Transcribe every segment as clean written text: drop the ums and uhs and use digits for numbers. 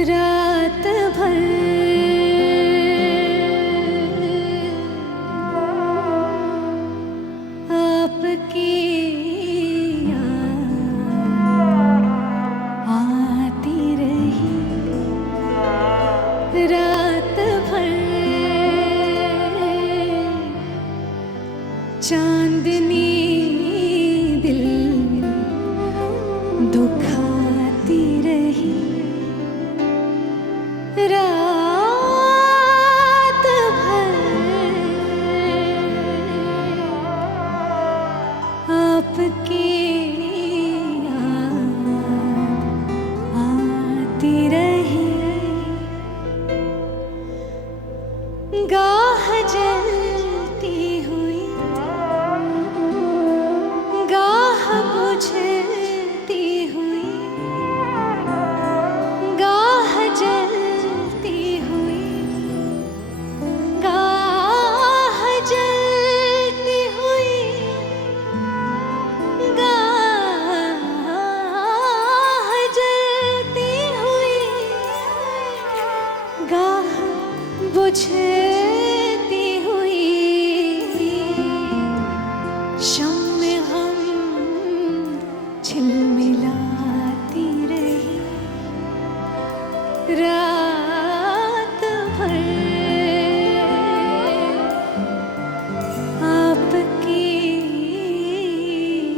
रात भर आपकी याद आती रही। रात भर चांदनी दिल दुखाती रही। रात भर आपकी याद आती रही। गाह जलती हुई गाह बुझती हुई, गाह जलती हुई गाह जलती हुई, गाह जलती हुई, गाह बुझती हुई। शम्मे हम झिलमिलाती रही। रात भर आपकी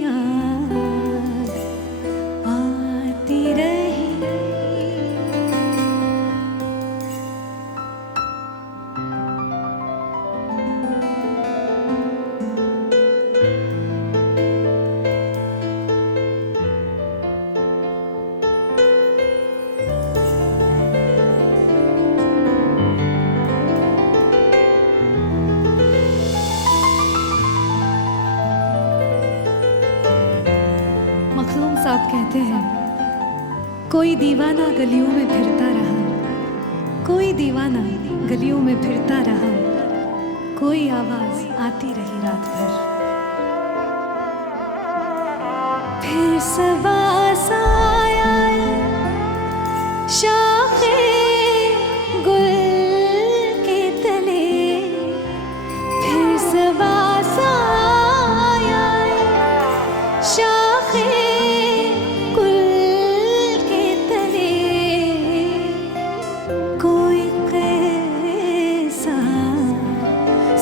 याद आती रही। मखदूम साहब कहते हैं, कोई दीवाना गलियों में फिरता रहा, कोई दीवाना गलियों में फिरता रहा, कोई आवाज आती रही रात भर। फिर सबा साया शाखे गुल के तले, फिर सबा साया शाखे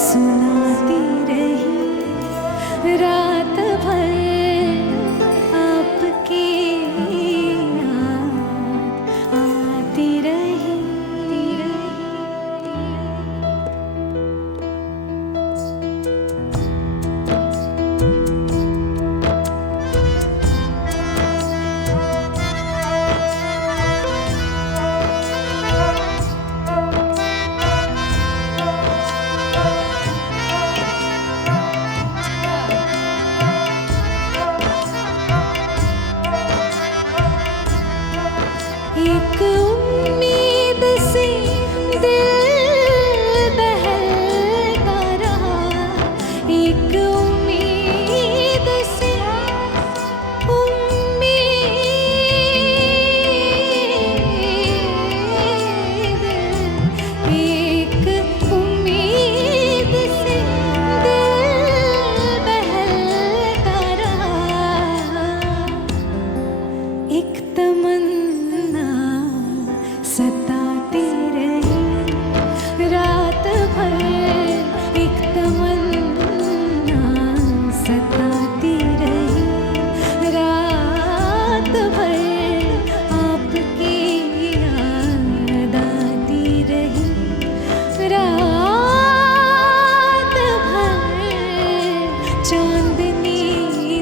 सुनाती रही। रात भर आपकी याद आती रही। एक उम्मीद से दिल बहलता रहा, एक उम्मीद से एक उम्मीद से दिल बहलता रहा। एक तमन्ना सताती रही। रात भर एक तमन्ना सताती रही। रात भर आपकी याद आती रही। रात भर चांदनी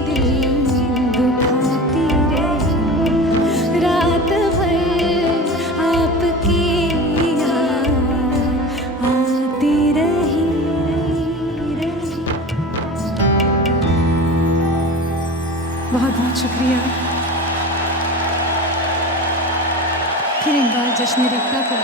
दिल दुखाती रही। रात भर आपकी याद आती रही। बहुत बहुत शुक्रिया। फिर एक बार जश्न रेखा को